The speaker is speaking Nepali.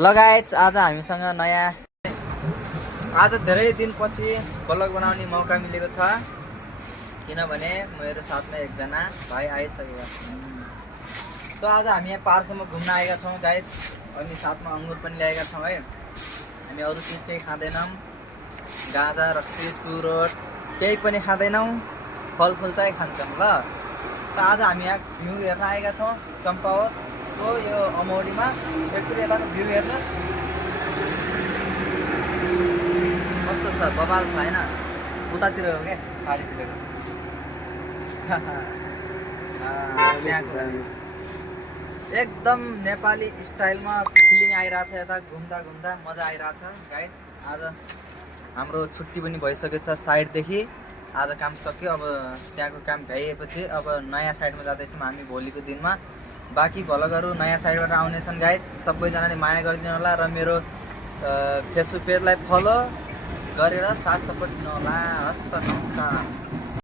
लगायत आज हामीसँग नयाँ आज धेरै दिनपछि ब्लग बनाउने मौका मिलेको छ किनभने मेरो साथमा एकजना भाइ आइसकेका छन्। तो आज हामी यहाँ पार्कमा घुम्न आएका छौँ गाइस अनि साथमा अङ्गुर पनि ल्याएका छौँ है। हामी अरू चिज केही खाँदैनौँ, गाँजा रक्सी चुरोट केही पनि खाँदैनौँ, फलफुल चाहिँ खान्छौँ ल। त आज हामी यहाँ भ्यू हेर्न आएका छौँ चम्पावतको यो अमौलीमा। एकचोटि यताको भ्यू हेर्नु कस्तो छ, बबाल छ होइन। उतातिर हो क्या पारितिर एकदम नेपाली स्टाइलमा फिलिङ आइरहेछ। यता घुम्दा घुम्दा मजा आइरहेछ गाइस। आज हाम्रो छुट्टी पनि भइसकेको छ साइडदेखि। आज काम सक्यो, अब त्यहाँको काम भ्याइएपछि अब नयाँ साइडमा जाँदैछौँ हामी भोलिको दिनमा। बाँकी भ्लगहरू नयाँ साइडबाट आउनेछन् गाइस। सबैजनाले माया गरिदिनु होला र मेरो फेसबुक पेजलाई फलो गरेर साथ सपोर्ट दिनु होला। हस्त नमस्कार।